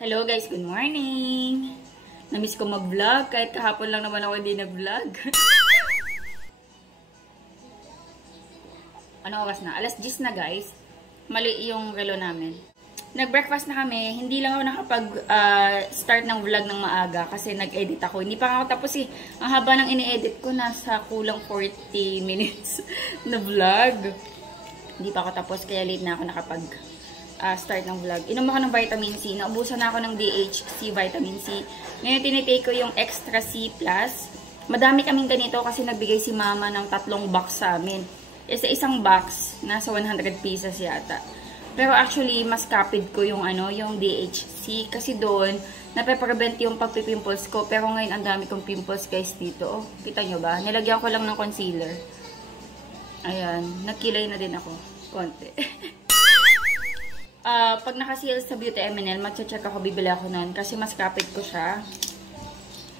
Hello guys, good morning! Namiss ko mag-vlog, kahit kahapon lang naman ako hindi nag-vlog. Ano oras na? Alas 10 na guys. Mali yung relo namin. Nag-breakfast na kami. Hindi lang ako nakapag-start ng vlog ng maaga kasi nag-edit ako. Hindi pa ako tapos eh. Ang haba ng ini-edit ko, nasa kulang 40 minutes na vlog. Hindi pa ako tapos kaya late na ako start ng vlog. Inom ako ng vitamin C. Naubusan na ako ng DHC vitamin C. Ngayon, tinitake ko yung Extra C+. Madami kaming ganito kasi nagbigay si mama ng 3 box sa amin. Sa isang box, nasa 100 pieces yata. Pero actually, mas kapid ko yung, yung DHC. Kasi doon, nape-prevent yung pagpipimples ko. Pero ngayon, ang dami kong pimples guys dito. Oh, kita nyo ba? Nilagyan ko lang ng concealer. Ayan. Nagkilay na din ako. Konti. Pag naka-sale sa Beauty MNL, mag-check ako, bibili ako nun. Kasi mas kapit ko siya.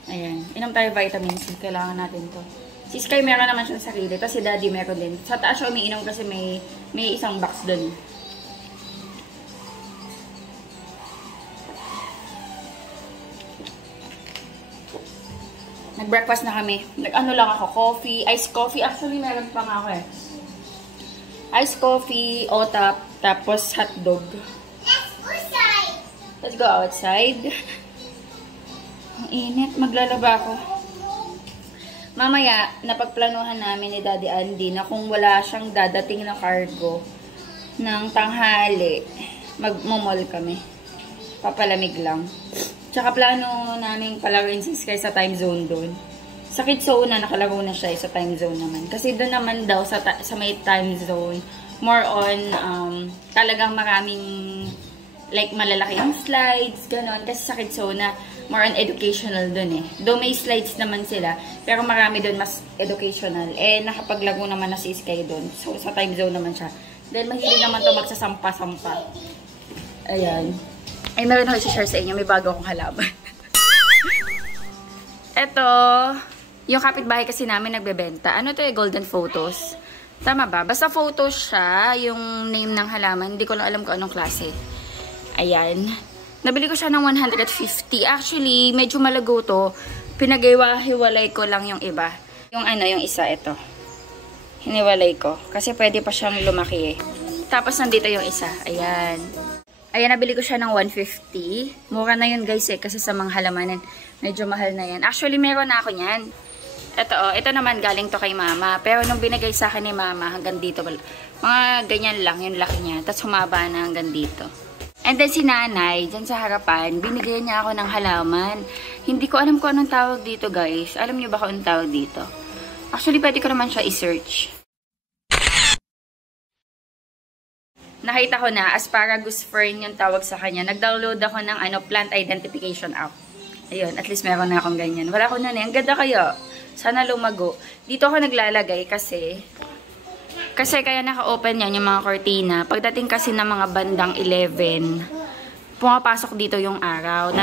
Ayan. Inom tayo vitamin C. Kailangan natin to. Si Sky meron naman siya sa sarili. Tapos si Daddy meron din. Sa taas siya umiinom kasi may isang box dun. Nag-breakfast na kami. Nag-ano lang ako, coffee, iced coffee. Actually, meron pa nga ako eh. Iced coffee, OTAP, tapos hotdog. Let's go outside. Ang init. Maglalaba ako. Mamaya, napagplanuhan namin ni Daddy Andy na kung wala siyang dadating na cargo ng tanghali, mag-mall kami. Papalamig lang. Tsaka plano namin palaruin si Sky sa time zone doon. Sa Kidzona, nakalaro na siya sa time zone naman. Kasi doon naman daw sa may time zone, more on talagang maraming like malalaki yung slides, ganon. Kasi sa Kidzona, more on educational doon eh. Though may slides naman sila, pero marami doon mas educational. Eh, nakapaglaro naman na si Sky doon. So, sa time zone naman siya. Dahil mahilig naman to magsasampa-sampa. Ayan. Ay, meron ako i-share sa inyo. May bago akong halaman. Ito, yung kapitbahay kasi namin nagbebenta. Ano to eh? Golden Photos. Tama ba? Basta photos siya, yung name ng halaman. Hindi ko lang alam kung anong klase. Ayan. Nabili ko siya ng 150. Actually, medyo malago to. Pinag-iwa-hiwalay ko lang yung iba. Yung yung isa, ito. Hiniwalay ko. Kasi pwede pa siyang lumaki eh. Tapos nandito yung isa. Ayan. Ayan, nabili ko siya ng 150. Mura na yun guys eh, kasi sa mga halamanan, medyo mahal na yan. Actually, meron na ako niyan. Ito naman galing to kay mama. Pero nung binigay sa akin ni mama, hanggang dito, mga ganyan lang yung laki niya. Tapos humaba na hanggang dito. And then si nanay, dyan sa harapan, binigay niya ako ng halaman. Hindi ko alam kung anong tawag dito guys. Alam niyo ba kung anong tawag dito? Actually, pwede ko naman siya i-search. Nakita ko na, asparagus fern yung tawag sa kanya. Nag-download ako ng plant identification app. Ayun, at least meron na akong ganyan. Wala ko na eh. Ang ganda kayo. Sana lumago. Dito ako naglalagay kasi kaya naka-open yan yung mga cortina. Pagdating kasi ng mga bandang 11, pumapasok dito yung araw.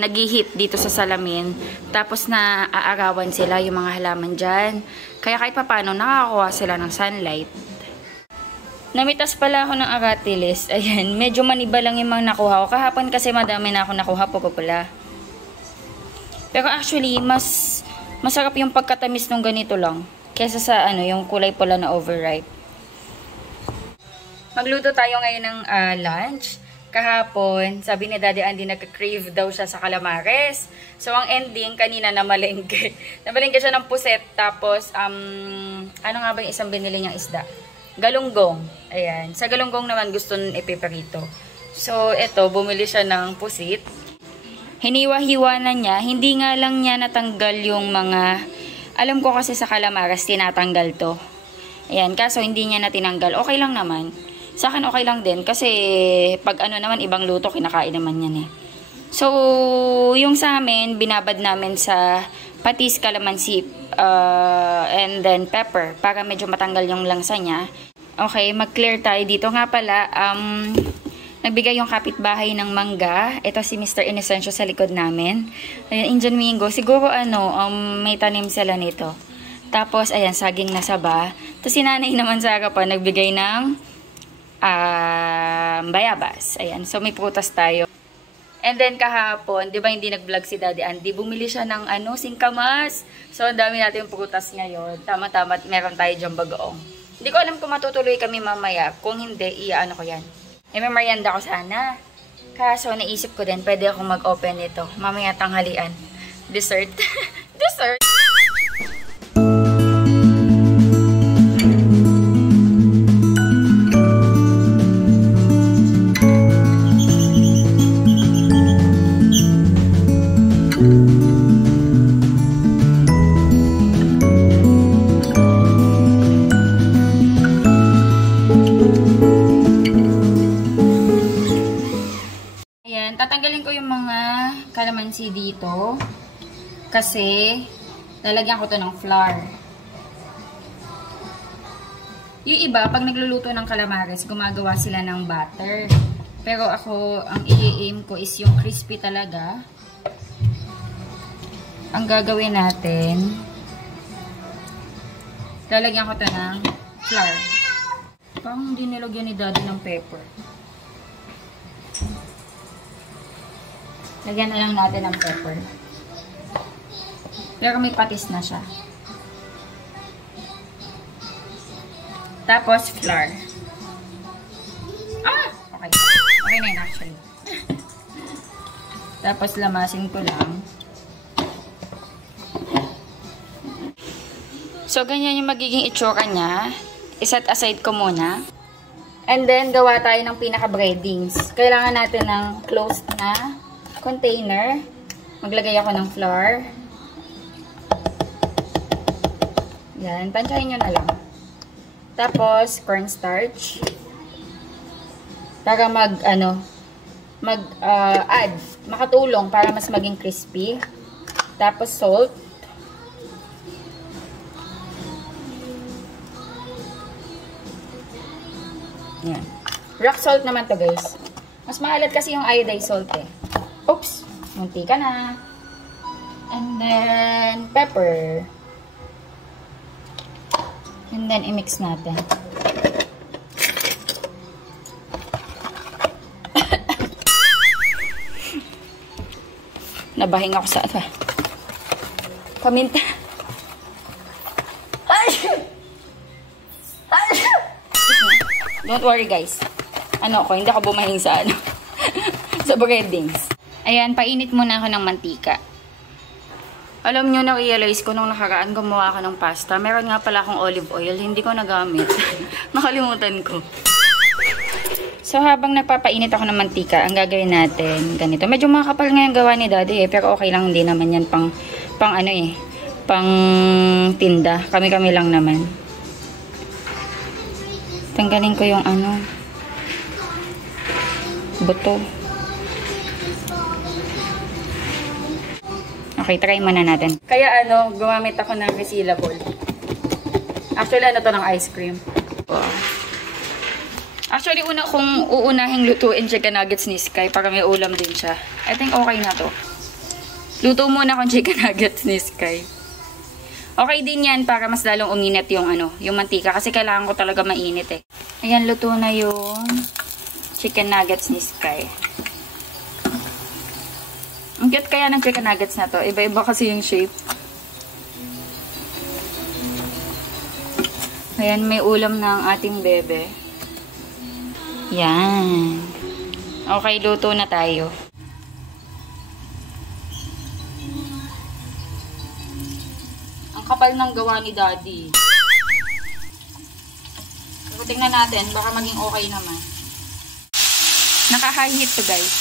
Nag-hit dito sa salamin. Tapos na aarawan sila yung mga halaman dyan. Kaya kahit papano, nakakakuha sila ng sunlight. Namitas pala ako ng aratilis. Ayan, medyo maniba lang yung mga nakuha ko. Kahapon kasi madami na ako nakuha po pala. Pero actually, mas masarap yung pagkatamis ng ganito lang. Kesa sa yung kulay pula na overripe. Magluto tayo ngayon ng lunch. Kahapon, sabi ni Daddy Andy nagka-crave daw siya sa calamares. So, ang ending, kanina namalengke. Namalengke siya ng puset. Tapos, ano nga ba yung isang binili niyang isda? Galunggong. Ayan. Sa galunggong naman gusto nun ipiprito. So, eto, bumili siya ng pusit. Hiniwa-hiwa na niya. Hindi nga lang niya natanggal yung mga... Alam ko kasi sa calamares, tinatanggal to. Ayan. Kaso, hindi niya na tinanggal. Okay lang naman. Sa akin okay lang din kasi pag ano naman ibang luto kinakain naman yan eh. So, yung sa amin binabad namin sa patis, kalamansi, and then pepper para medyo matanggal yung langsa niya. Okay, mag-clear tayo dito nga pala. Nagbigay yung kapitbahay ng mangga. Ito si Mr. Inocencio sa likod namin. Ayan, Indian Mingo. Siguro may tanim sila nito. Tapos, ayan, saging na saba. Tapos si nanay naman sa harapan nagbigay ng bayabas. Ayan, so may prutas tayo. And then kahapon, di ba hindi nag-vlog si Daddy Andy? Bumili siya ng singkamas. So, ang dami natin yung prutas ngayon. Tama-tama, meron tayo dyan bagoong. Hindi ko alam kung matutuloy kami mamaya. Kung hindi, ko yan. May merienda ko sana. Kaso, naisip ko din, pwede akong mag-open ito. Mamaya tanghalian. Dessert. Dessert! Tatanggalin ko yung mga kalamansi dito kasi lalagyan ko to ng flour. Yung iba, pag nagluluto ng calamares, gumagawa sila ng butter. Pero ako, ang i-aim ko is yung crispy talaga. Ang gagawin natin, lalagyan ko to ng flour. Parang hindi nilagyan ni Daddy ng pepper. Lagyan na lang natin ng pepper. Pero may patis na siya. Tapos, flour. Okay. Okay na yun actually. Tapos, lamasin ko lang. So, ganyan yung magiging itsura niya. Iset aside ko muna. And then, gawa tayo ng pinaka-breadings. Kailangan natin ng closed na container. Maglagay ako ng flour. Yan. Tansyahin nyo na lang. Tapos, cornstarch. Para add. Makatulong para mas maging crispy. Tapos, salt. Yan. Rock salt naman to guys. Mas maalat kasi yung iodized salt eh. Oops! Munti ka na. And then, pepper. And then, i-mix natin. Nabahing ako sa paminta. Don't worry guys. Hindi ako bumahing sa sa breadings. Ayan, painit muna ako ng mantika. Alam nyo, na-realize ko nung nakaraan gumawa ako ng pasta. Meron nga pala akong olive oil. Hindi ko nagamit. Nakalimutan ko. So, habang nagpapainit ako ng mantika, ang gagawin natin, ganito. Medyo makapal nga yung gawa ni Daddy pero okay lang din naman yan pang tinda. Kami-kami lang naman. Tanggalin ko yung buto. Okay, try muna natin. Kaya gumamit ako ng resealable. Actually, to ng ice cream. Wow. Actually, kung uunahing lutuin chicken nuggets ni Sky para may ulam din siya. I think okay na to. Luto muna akong chicken nuggets ni Sky. Okay din yan para mas lalong uminit yung yung mantika kasi kailangan ko talaga mainit eh. Ayan, luto na yung chicken nuggets ni Sky. Ang cute kaya ng chicken nuggets na to. Iba-iba kasi yung shape. Ayan, may ulam na ang ating bebe. Yan. Okay, luto na tayo. Ang kapal ng gawa ni Daddy. So, tingnan natin. Baka maging okay naman. Naka-high heat to guys.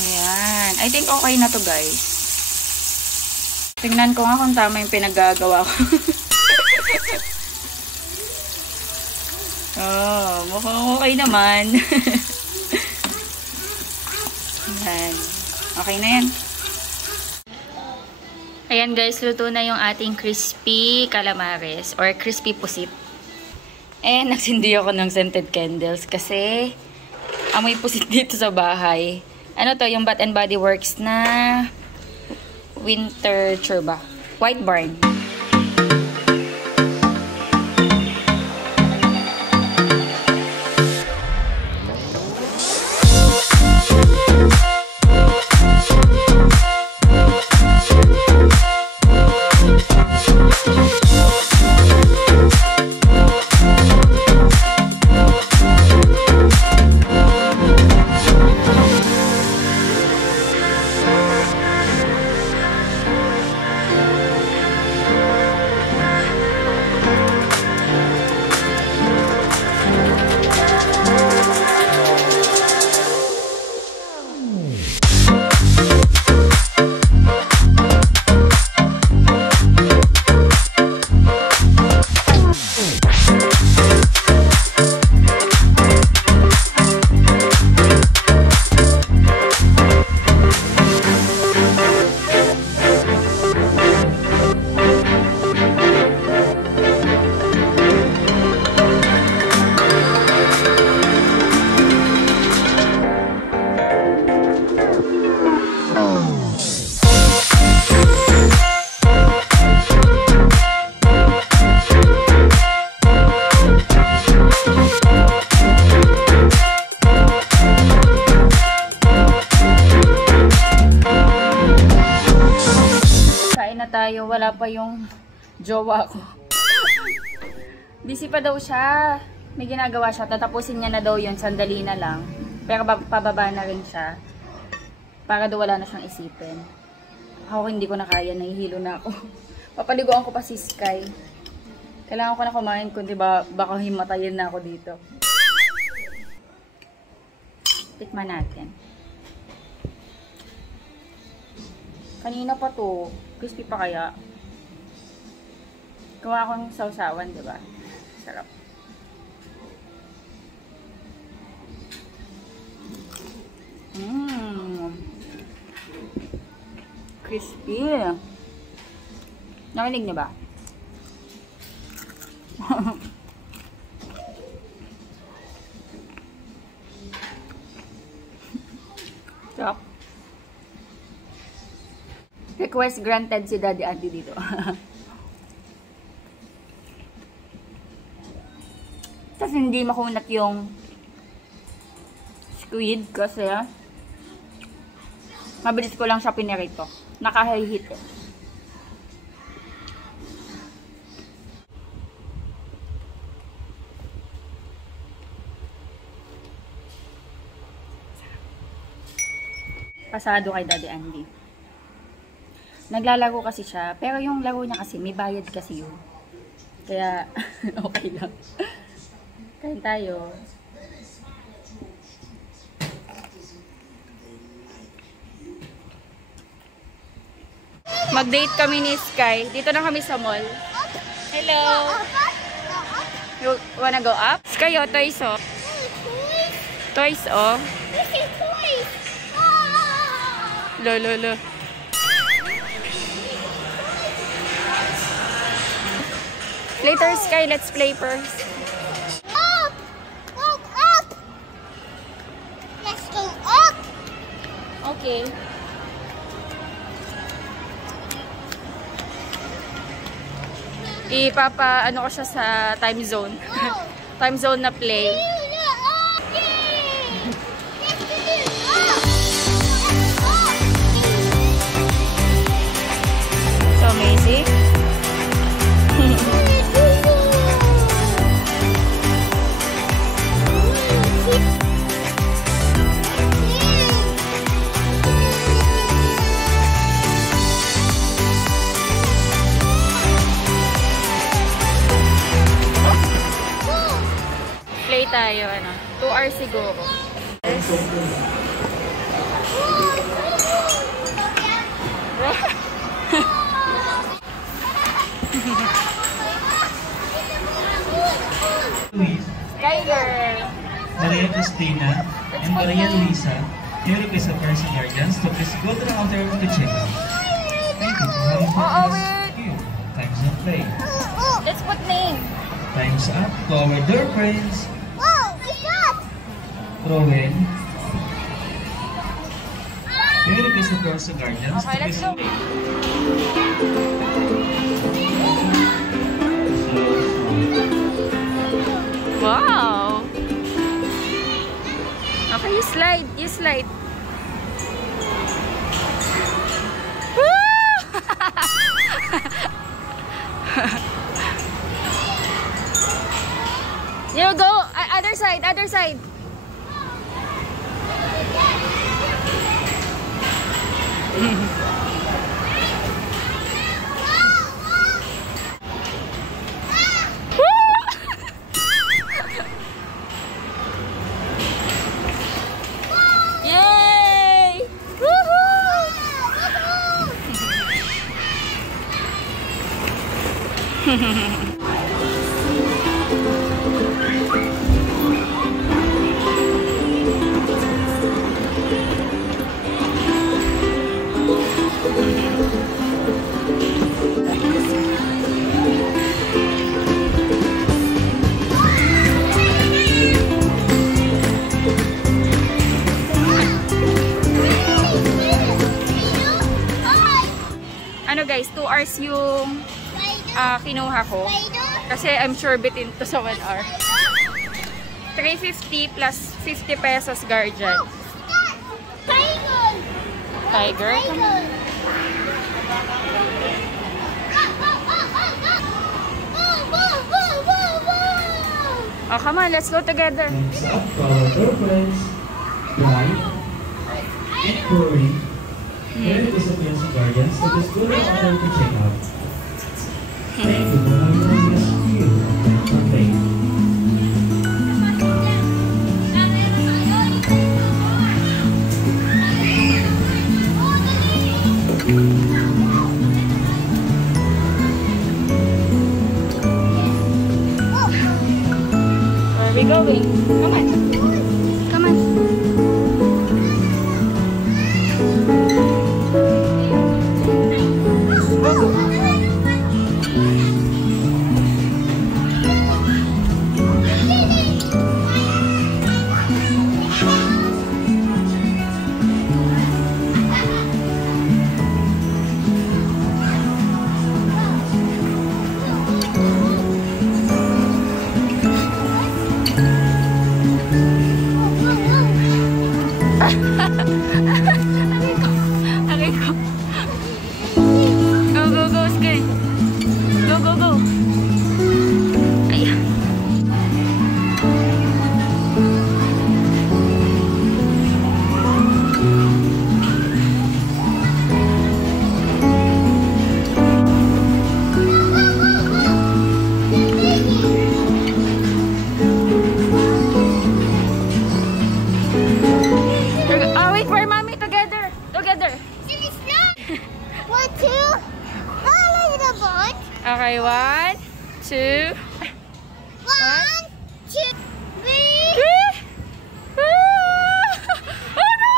Ayan. I think okay na to guys. Tingnan ko nga kung tama yung pinaggagawa ko. Oh, mukhang okay naman. Yan. Okay na yan. Ayan guys, luto na yung ating crispy calamares or crispy pusit. And nagsindi ako ng scented candles kasi amoy pusit dito sa bahay. Ano to, yung Bath and Body Works na winter churba. White Barn. Tayo, wala pa yung jowa ko. Busy pa daw siya. May ginagawa siya. Tatapusin niya na daw yun. Sandali na lang. Pero pababa na rin siya. Para daw wala na siyang isipin. Ako hindi ko na kaya. Nahihilo na ako. Papaliguan ko pa si Sky. Kailangan ko na kumain. Kundi baka himatayin na ako dito. Tikman natin. Kanina pa to. Crispy pa kaya. Gawa akong sausawan, diba? Sarap. Crispy. Nakinig niyo ba? Sarap. Request granted si Daddy Andy dito. Tapos hindi makunat yung squid kasi mabilis ko lang siya pinirito. Naka-high heat eh. Pasado kay Daddy Andy. Naglalaro kasi siya, pero yung laro niya kasi, may bayad kasi yun. Kaya, okay lang. Kain tayo. Mag-date kami ni Sky. Dito na kami sa mall. Hello! You wanna go up? Sky, oh, toys, oh. Toys, oh. Lo. Later, Sky, let's play first. Up! Go up! Let's go up! Okay. Ano ko siya sa time zone. Time zone na play. So amazing. Play tayo, 2 hours siguro. Kyler. Maria Cristina and Maria Luisa, here is a person guardians, so please go to the altar to check out. Thank you for having fun with you. Time's up play. Let's put name. Time's up to our door friends. Whoa, what's that? Rowan. Here is a person guardians. Okay, let's go. Wow. Okay, you slide. You slide. Woo! You go. Other side. Other side. Yay! Woohoo! Ano guys, 2 hours yung kinuha ko. Kasi I'm sure bitin to sa 1 hour. 350 plus 50 pesos guardian. Tiger! Tiger? Oh, come on, let's go together. Time's up to our door friends. Brian and Corey. Here is a person guardians, so please go to the altar to check out. Thank you for having fun with you. Okay. Where are we going? Come on. Come on. Okay, go. Go, go, go, Sky. Go, go, go. Ay. Oh, wait for mommy together. Together. One, two. Oh, look at the bond. Okay, 1, 2. One, two, three. Oh no!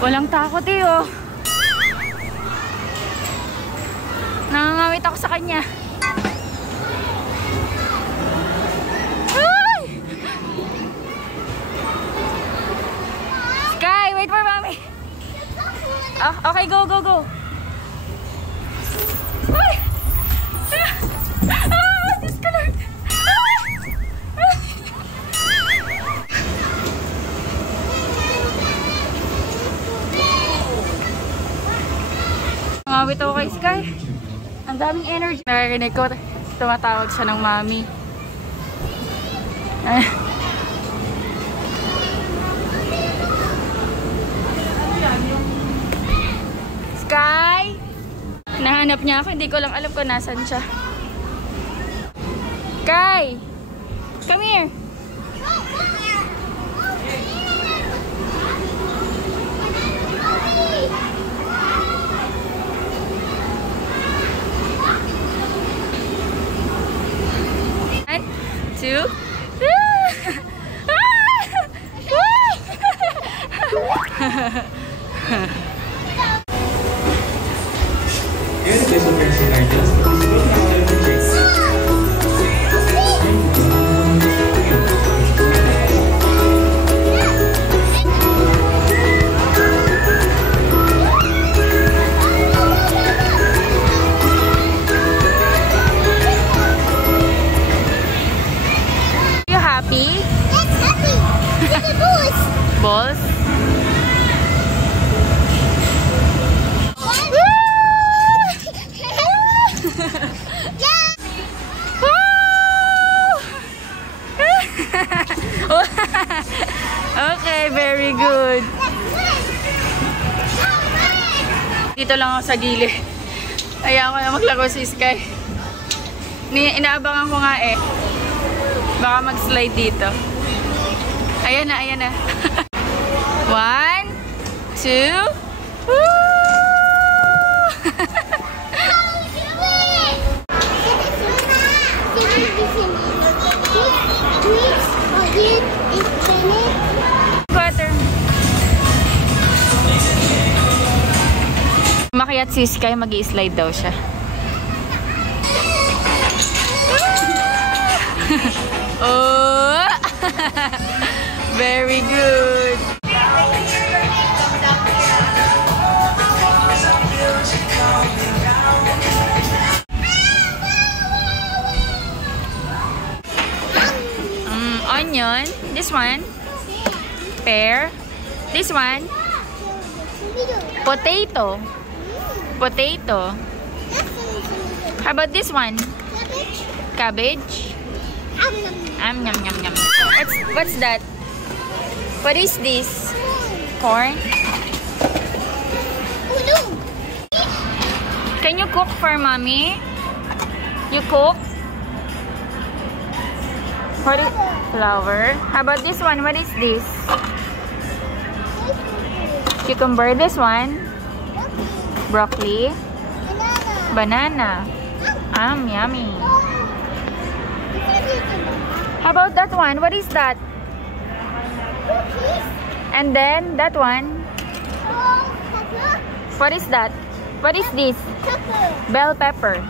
Walang takot eh, oh. Nangangawit ako sa kanya. Ay! Sky, wait for mommy. Ah, okay, go, go, go. Ay! Ah! Diyos ko Lord! Nangawit ako kay Sky. Ang daming energy. Nakarinig ko, tumatawag siya ng mommy. Sky! Nahanap niya ako, hindi ko lang alam kung nasan siya. Sky! Come here. One, two. Balls. Okay, very good. Dito lang ako sa gilid. Ayaw ko na maglaro si Sky. Inaabangan ko nga eh. Baka mag-slide dito. Ayan na, ayan na. 1, 2, woo! Water. Umakyat si Sky, mag-i-slide daw siya. Oh! Very good. Onion. This one. Pear. This one. Potato. Potato. How about this one? Cabbage. Yum, yum, yum. What's that? What is this? Corn? Can you cook for mommy? You cook? What is flour? How about this one? What is this? Cucumber. This one? Broccoli. Banana. Yummy. How about that one? What is that? And then that one? What is that? What is this? Bell pepper.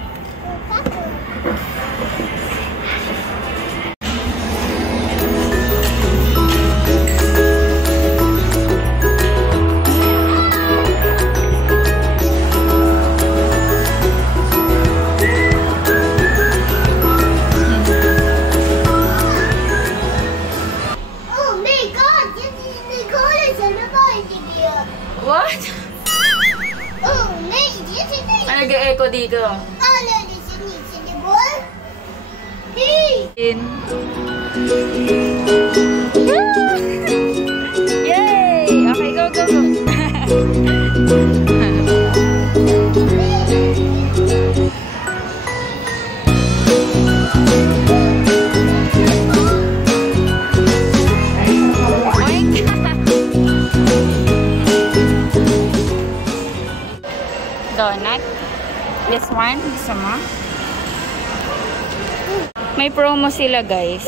What? Ano nag-e-echo dito? Yay! Okay, go, go, go. Donut. This one, gusto mo? May promo sila, guys.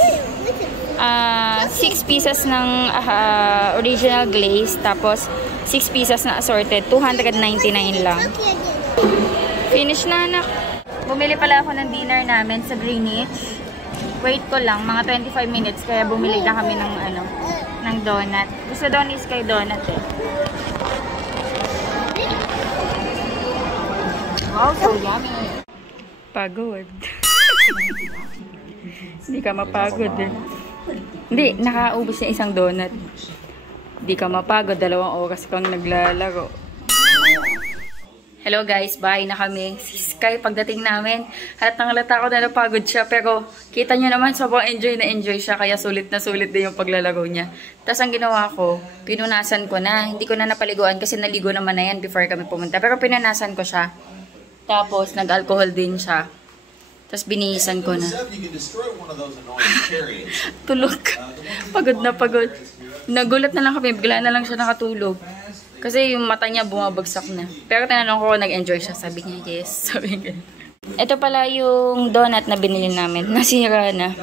6 pieces ng original glaze, tapos 6 pieces na assorted. 299 lang. Finish na, anak. Bumili pala ako ng dinner namin sa Greenwich. Wait ko lang, mga 25 minutes, kaya bumili na kami ng ng donut. Gusto daw ni Sky donut eh. Wow, so yummy. Pagod. Hindi ka mapagod eh. Hindi, nakaubos niya isang donut. Hindi ka mapagod, 2 oras kang naglalaro. Hello guys, bye na kami. Si Sky, pagdating namin, halata ko na napagod siya. Pero kita nyo naman, sobrang enjoy na enjoy siya. Kaya sulit na sulit din yung paglalaro niya. Tapos ang ginawa ko, pinunasan ko na. Hindi ko na napaliguan kasi naligo naman na yan before kami pumunta. Pero pinunasan ko siya. Tapos nag-alcohol din siya. Tapos binihisan ko na. Tulog. Pagod na pagod. Nagulat na lang kami. Bigla na lang siya nakatulog. Kasi yung mata niya bumabagsak na. Pero tinanong ko kung nag-enjoy siya. Sabi niya, yes. Sabi niya. Ito pala yung donut na binili namin. Nasira na.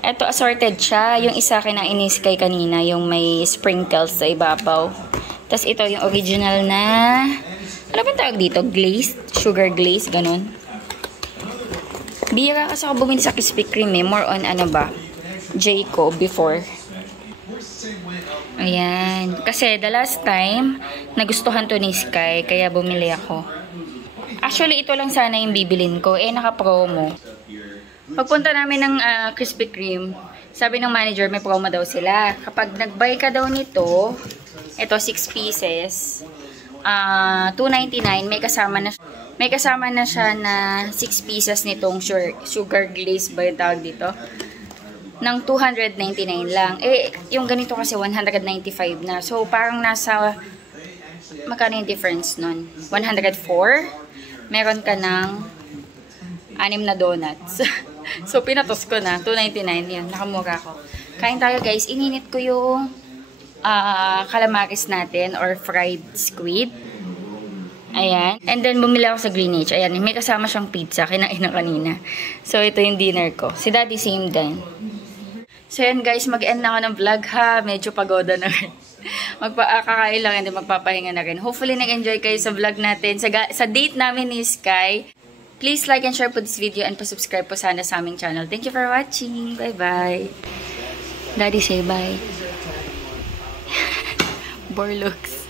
Ito, assorted siya. Yung isa kinainis kay kanina. Yung may sprinkles sa ibabaw. Tapos ito yung original na... Ano ba tawag dito? Glaze? Sugar glaze? Ganon. Bira kasi ako bumili sa Krispy Kreme eh. More on ano ba? Jayco before. Ayan. Kasi the last time, nagustuhan to ni Sky. Kaya bumili ako. Actually, ito lang sana yung bibilin ko. Eh, naka-promo. Pagpunta namin ng Krispy Kreme, sabi ng manager, may promo daw sila. Kapag nag-buy ka daw nito, ito 6 pieces, $2.99, may kasama na siya na 6 pieces nitong sugar glaze ba yung tawag dito? Ng $299 lang. Eh, yung ganito kasi $195 na. So, parang nasa, magkano yung difference nun? $104? Meron ka ng 6 na donuts. So, pinatos ko na. $2.99. Yan, nakamura ko. Kain tayo guys. Ininit ko yung calamaris natin or fried squid. Ayan. And then, bumili ako sa Greenwich. Ayan, may kasama siyang pizza. Kinain na kanina. So, ito yung dinner ko. Si Daddy, same din. So, yan guys. Mag-end na ako ng vlog ha. Medyo pagoda na rin. Kakain lang and then magpapahinga na rin. Hopefully, nag-enjoy kayo sa vlog natin. Sa date namin ni Sky. Please like and share po this video and pa-subscribe po sana sa aming channel. Thank you for watching. Bye-bye. Daddy, say bye. Bore looks.